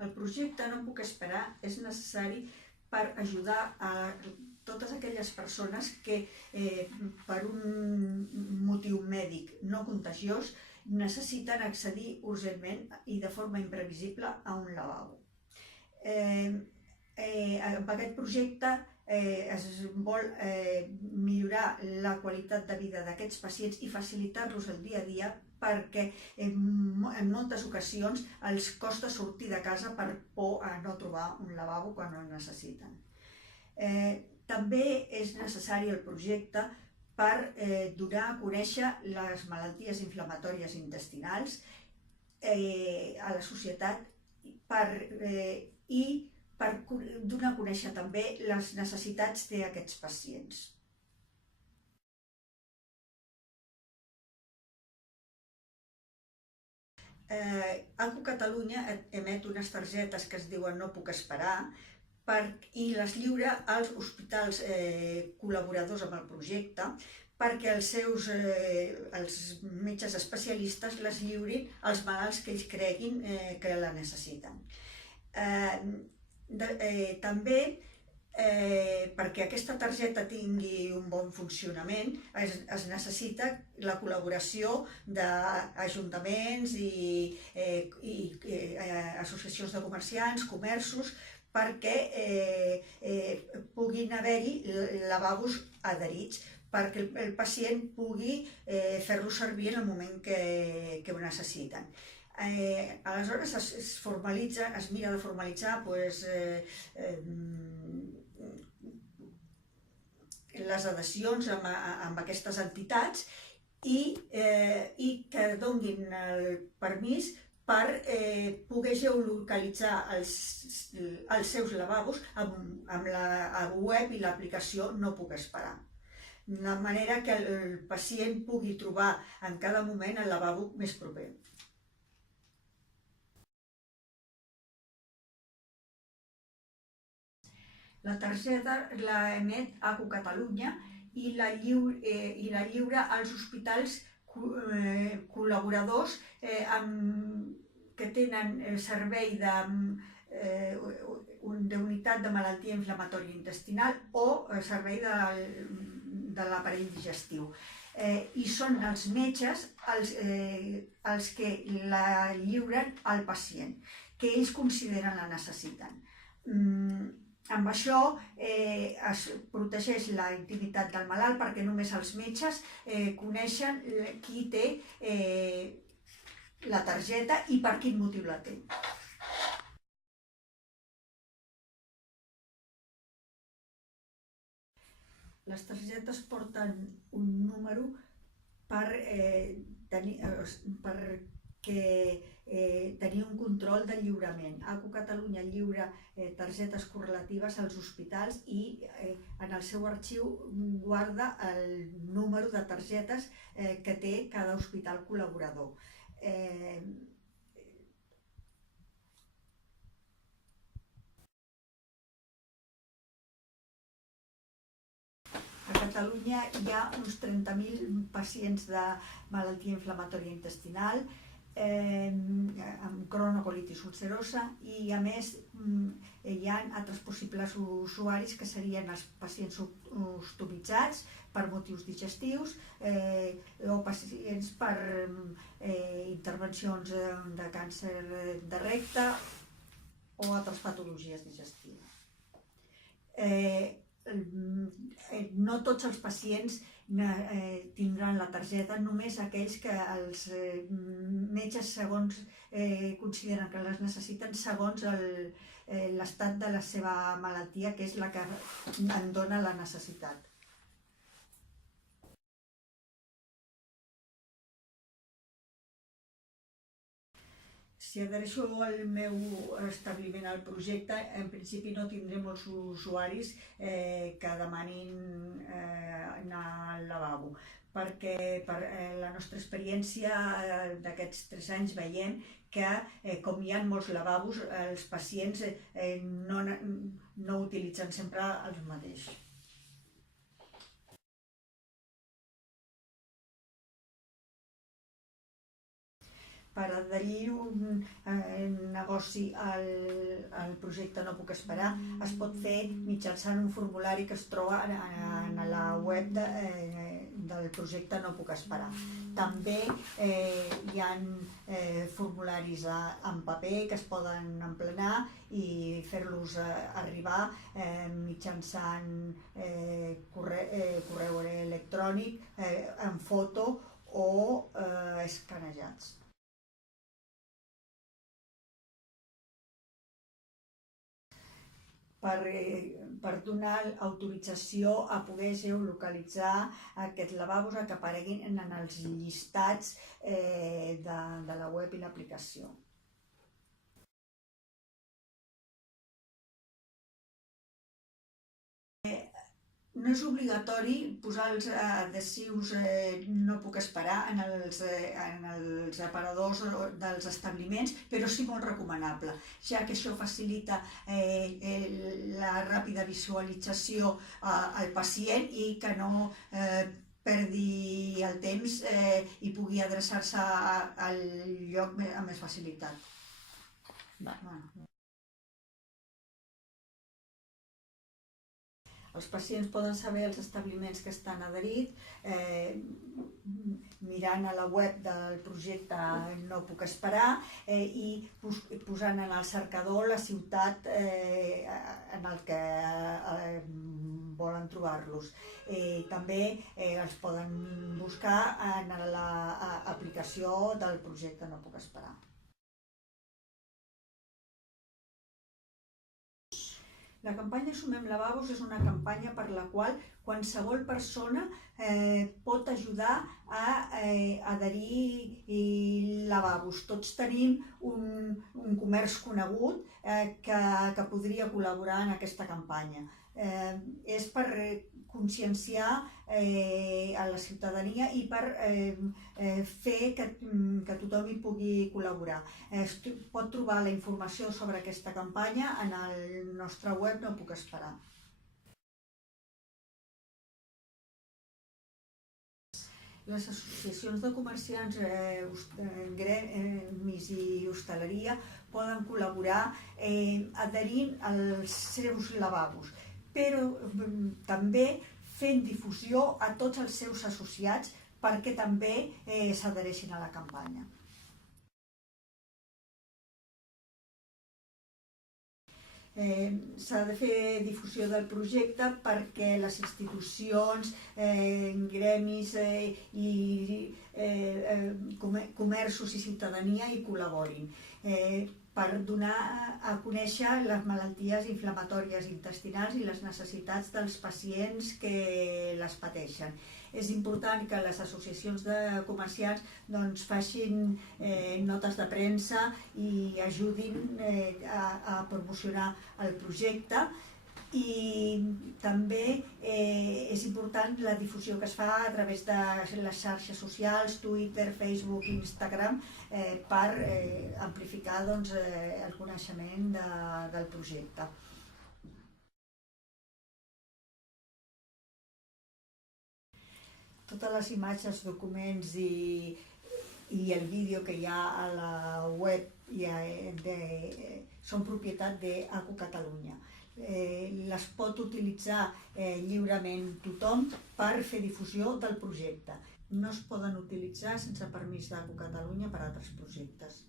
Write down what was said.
El projecte No puc esperar és necessari per ajudar a totes aquelles persones que per un motiu mèdic no contagiós necessiten accedir urgentment i de forma imprevisible a un lavabo. Amb aquest projecte es vol millorar la qualitat de vida d'aquests pacients i facilitar-los el dia a dia perquè en moltes ocasions els costa sortir de casa per por a no trobar un lavabo quan el necessiten. També és necessari el projecte per donar a conèixer les malalties inflamatòries intestinals a la societat i per donar a conèixer també les necessitats d'aquests pacients. ACU Catalunya emet unes targetes que es diuen No puc esperar i les lliura als hospitals col·laboradors amb el projecte perquè els metges especialistes les lliurin als malalts que ells creguin que la necessiten. També, perquè aquesta targeta tingui un bon funcionament, es necessita la col·laboració d'ajuntaments i associacions de comerciants, comerços, perquè puguin haver-hi lavabos adherits, perquè el pacient pugui fer-lo servir en el moment que ho necessiten. Aleshores es mira de formalitzar les adhesions amb aquestes entitats i que donin el permís per poder geolocalitzar els seus lavabos amb la web i l'aplicació No puc esperar. De manera que el pacient pugui trobar en cada moment el lavabo més proper. La targeta l'emet ACU Catalunya i la lliura als hospitals col·laboradors que tenen servei d'unitat de malaltia inflamatòria intestinal o servei de l'aparell digestiu. I són els metges els que la lliuren al pacient, que ells consideren la necessiten. Amb això es protegeix la intimitat del malalt perquè només els metges coneixen qui té la targeta i per quin motiu la té. Les targetes porten un número perquè tenir un control del lliurament. ACU Catalunya lliura targetes correlatives als hospitals i en el seu arxiu guarda el número de targetes que té cada hospital col·laborador. A Catalunya hi ha uns 30.000 pacients de malaltia inflamatòria intestinal amb cronocolitis ulcerosa i a més hi ha altres possibles usuaris que serien els pacients ostomitzats per motius digestius o pacients per intervencions de càncer de recte o altres patologies digestives. No tots els pacients tindran la targeta, només aquells que els metges consideren que les necessiten segons l'estat de la seva malaltia, que és la que en dona la necessitat. Si adhereixo al meu establiment al projecte, en principi no tindré molts usuaris que demanin anar al lavabo, perquè per la nostra experiència d'aquests 3 anys veiem que com hi ha molts lavabos, els pacients no utilitzen sempre els mateixos. Per adherir un negoci al projecte No Puc Esperar es pot fer mitjançant un formulari que es troba en la web del projecte No Puc Esperar. També hi ha formularis en paper que es poden emplenar i fer-los arribar mitjançant correu electrònic, en foto o escanejats. Per donar autorització a poder geolocalitzar aquests lavabos que apareguin en els llistats de la web i l'aplicació. No és obligatori posar els adhesius No Puc Esperar en els aparadors dels establiments, però sí molt recomanable, ja que això facilita la ràpida visualització al pacient i que no perdi el temps i pugui adreçar-se al lloc amb més facilitat. Els pacients poden saber els establiments que estan adherits mirant a la web del projecte No Puc Esperar i posant en el cercador la ciutat en el que volen trobar-los. També els poden buscar en l'aplicació del projecte No Puc Esperar. La campanya Sumem Lavabos és una campanya per la qual qualsevol persona pot ajudar a adherir lavabos. Tots tenim un comerç conegut que podria col·laborar en aquesta campanya. És per conscienciar a la ciutadania i per fer que tothom hi pugui col·laborar. Es pot trobar la informació sobre aquesta campanya en el nostre web No Puc Esperar. Les associacions de comerciants, gremis i hostaleria poden col·laborar adherint als seus lavabos, però també fent difusió a tots els seus associats perquè també s'adhereixin a la campanya. S'ha de fer difusió del projecte perquè les institucions, gremis i comerços i ciutadania hi col·laborin per donar a conèixer les malalties inflamatòries intestinals i les necessitats dels pacients que les pateixen. És important que les associacions de comerciants facin notes de premsa i ajudin a promocionar el projecte. I també és important la difusió que es fa a través de les xarxes socials, Twitter, Facebook i Instagram, per amplificar el coneixement del projecte. Totes les imatges, documents i el vídeo que hi ha a la web són propietat d'ACU Catalunya. Les pot utilitzar lliurement tothom per fer difusió del projecte. No es poden utilitzar sense permís d'ACU Catalunya per a altres projectes.